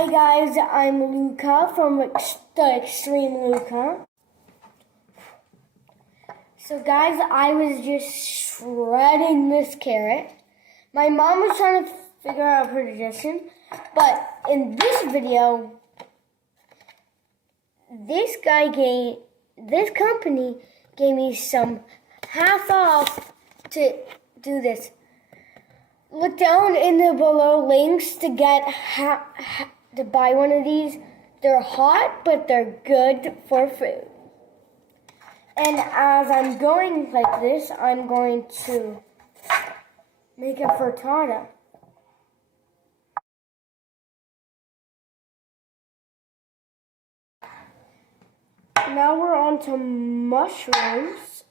Hi guys, I'm Luca from the Extreme Luca. So guys, I was just shredding this carrot. My mom was trying to figure out her tradition, but in this video, this company gave me some half off to do this. Look down in the below links to get to buy one of these. They're hot, but they're good for food. And as I'm going like this, I'm going to make a frittata. Now we're on to mushrooms.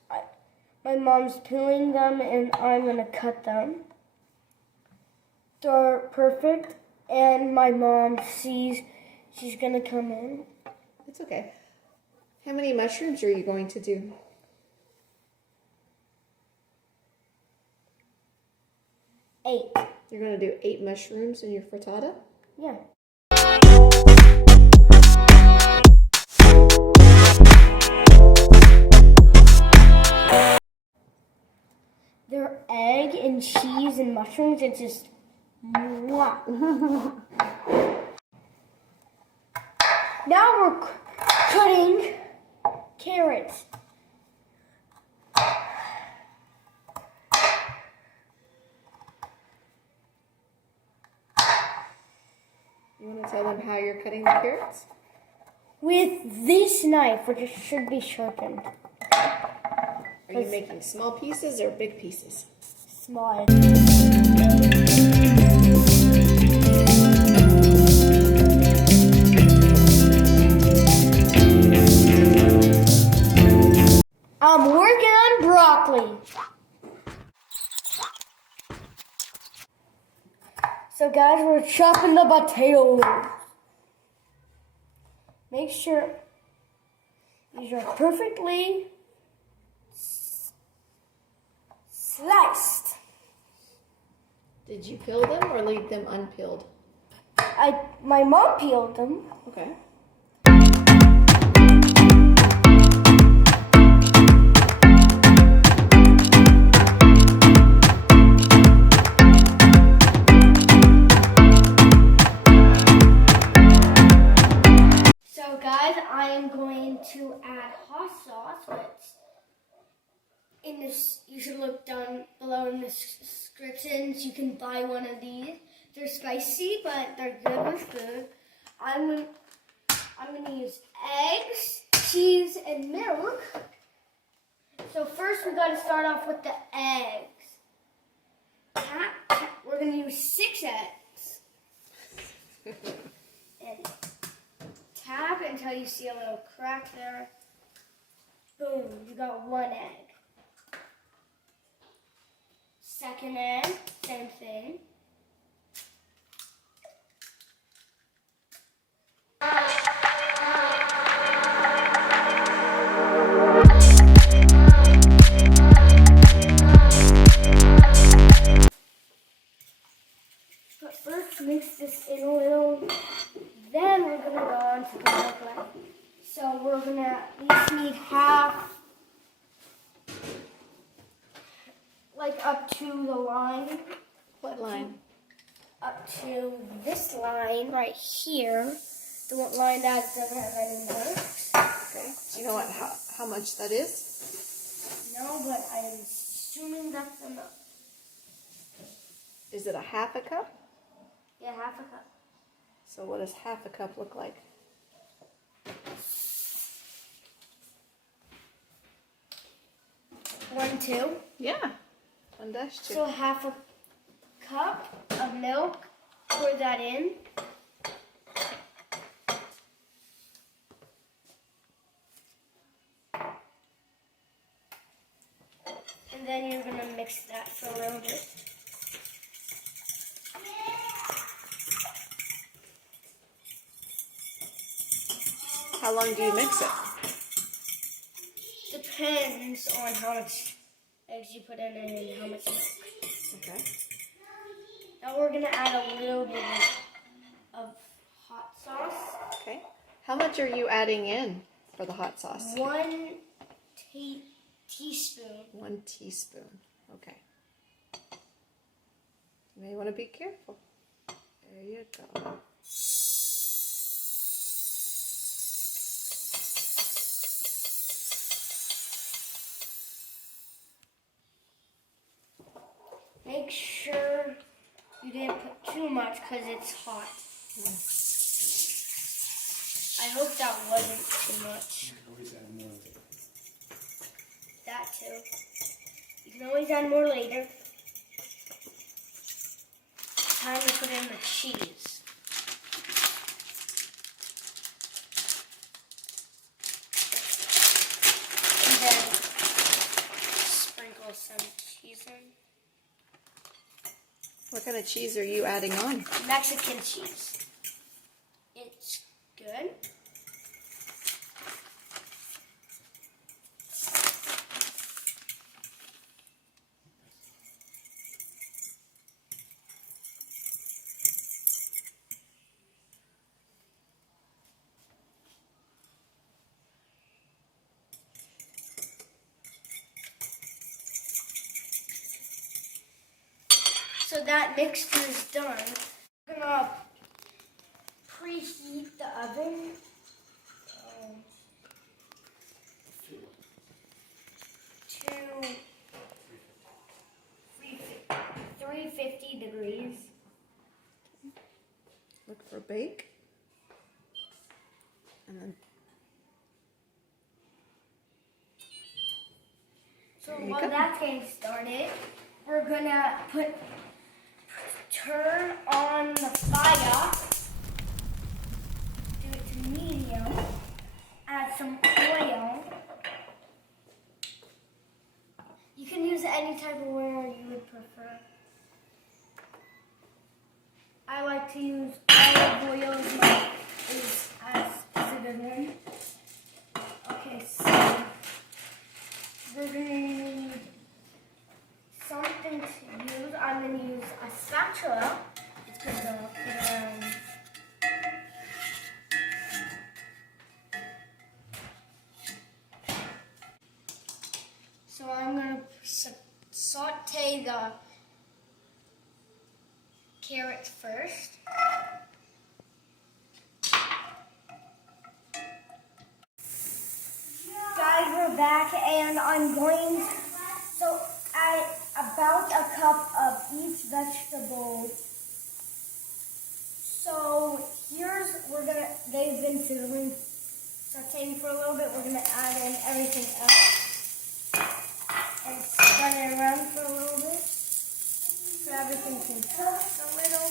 My mom's peeling them, and I'm going to cut them. They're perfect, and my mom sees she's going to come in. It's okay. How many mushrooms are you going to do? 8. You're going to do 8 mushrooms in your frittata? Yeah. They're egg and cheese and mushrooms. It's just mwah. Now we're cutting carrots. You want to tell them how you're cutting the carrots? With this knife, which should be sharpened. Are you making small pieces or big pieces? Small. I'm working on broccoli. So guys, we're chopping the potatoes. Make sure these are perfectly sliced. Did you peel them or leave them unpeeled? My mom peeled them. Okay. So guys, I am going to add hot sauce, but in this, you should look down below in the descriptions. You can buy one of these. They're spicy, but they're good with food. I'm gonna use eggs, cheese, and milk. So first, we gotta start off with the eggs. We're gonna use 6 eggs. And tap until you see a little crack there. Boom, you got 1 egg. Second egg, same thing. But first, mix this in a little. Then we're gonna go on to the chocolate. So we're gonna at least need half, like up to the line. What line? Up to this line right here. The line that doesn't have any marks. Okay. Do you know how much that is? No, but I am assuming that's enough. Is it a half a cup? Yeah, half a cup. So what does half a cup look like? 1, 2. Yeah. 1-2. So half a cup of milk. Pour that in. And then you're gonna mix that for a little bit. How long do you mix it? Depends on how much eggs you put in and how much milk. Okay. Now we're going to add a little bit of hot sauce. Okay. How much are you adding in for the hot sauce? 1 teaspoon. 1 teaspoon. Okay. You may want to be careful. There you go. Make sure you didn't put too much because it's hot. I hope that wasn't too much. You can always add more later. That too. You can always add more later. Time to put in the cheese. And then sprinkle some cheese in. What kind of cheese are you adding on? Mexican cheese. It's good. So that mixture is done. We're gonna preheat the oven to 350 degrees. Look for bake. And then So There you while go. that's getting started, we're gonna turn on the fire, do it to medium, add some oil. You can use any type of oil you would prefer. I like to use olive oil is a good one. Okay, so we're gonna need something to use. I'm gonna use a spatula. It's gonna put around. So I'm gonna saute the carrots first. Guys, we're back and I'm going so add about a cup of each vegetable. So they've been sizzling, sauteing for a little bit. We're gonna add in everything else and spread it around for a little bit so everything can cook a little.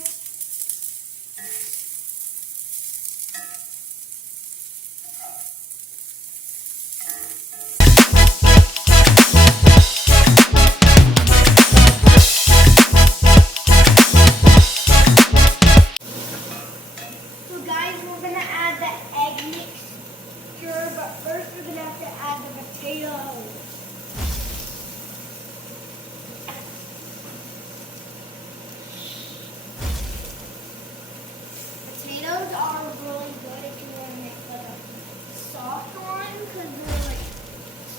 So guys, we're gonna add the egg mixture, but first we're gonna have to add the potatoes. Potatoes are really good if you want to make like a soft one, because they're like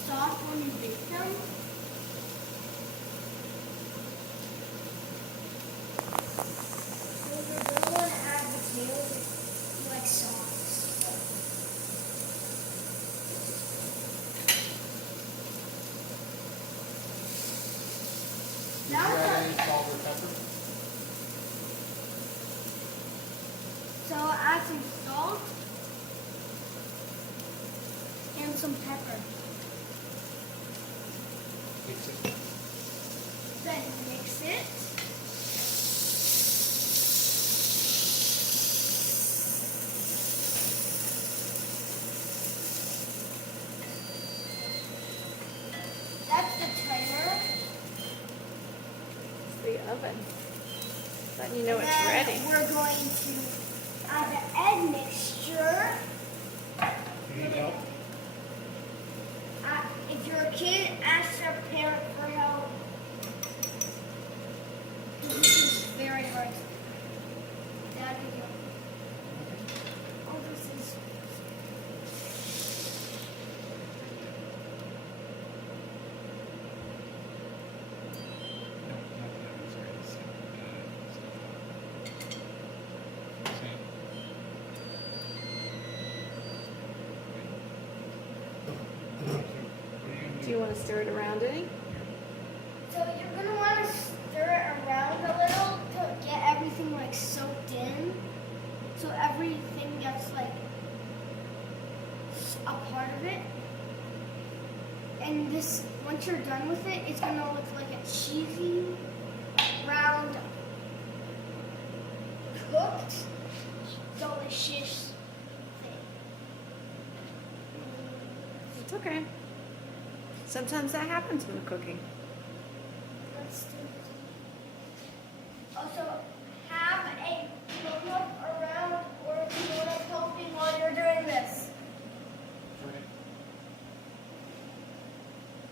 soft when you bake them. So if you really want to add potatoes, it's like soft. Did Now you it's add any salt or pepper? So I'll add some salt and some pepper. Mix it. Then mix it. That's the timer. it's the oven. Letting you know it's Then ready. we're going to add the egg mixture. You need help? If you're a kid, ask your parent for help. This is very hard. Dad, did you? Do you want to stir it around any? So you're gonna want to stir it around a little to get everything like soaked in. So everything gets like a part of it. And this, once you're done with it, it's gonna look like a cheesy, round, cooked, delicious thing. It's okay. Sometimes that happens when cooking. Let's do it. Also, have a grown-up around, or if you want to help me while you're doing this. Right.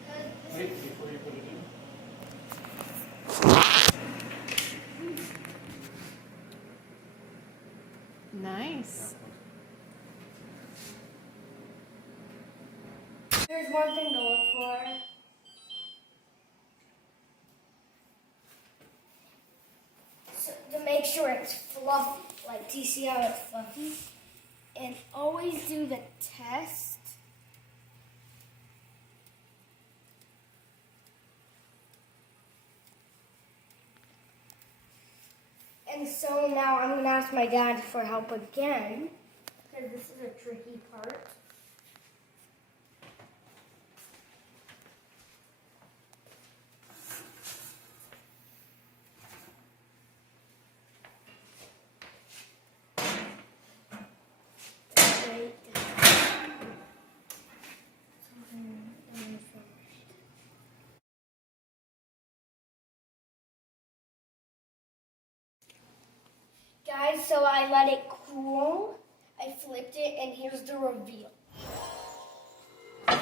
'Cause this Wait is- before you put it in. Nice. There's one thing to look for. So, to make sure it's fluffy. Like, do you see how it's fluffy? And always do the test. And so now I'm going to ask my dad for help again. Because this is a tricky part. Guys, so I let it cool. I flipped it, and here's the reveal. Right.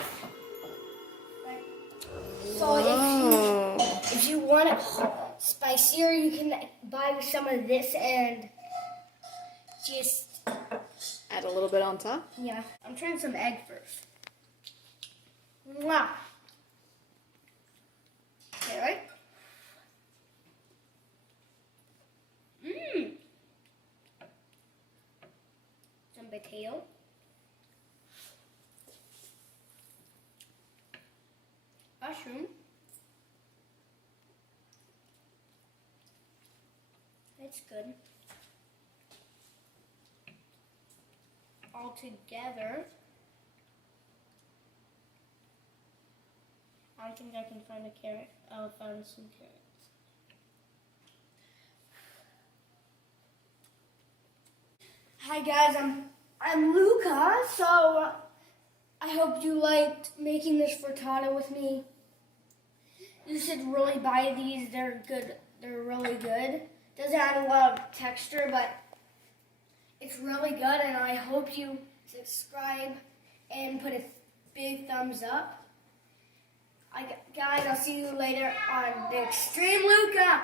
So if you want it spicier, you can buy some of this and just, Add a little bit on top. yeah. I'm trying some egg first. Mwah. Okay, right? Mmm. Some potato. Mushroom. That's good. All together. I think I can find a carrot. I'll find some carrots. Hi guys, I'm Luca. So I hope you liked making this frittata with me. You should really buy these. They're good. They're really good. Doesn't add a lot of texture, but it's really good. And I hope you subscribe and put a big thumbs up. Guys, I'll see you later on the Extreme Luca.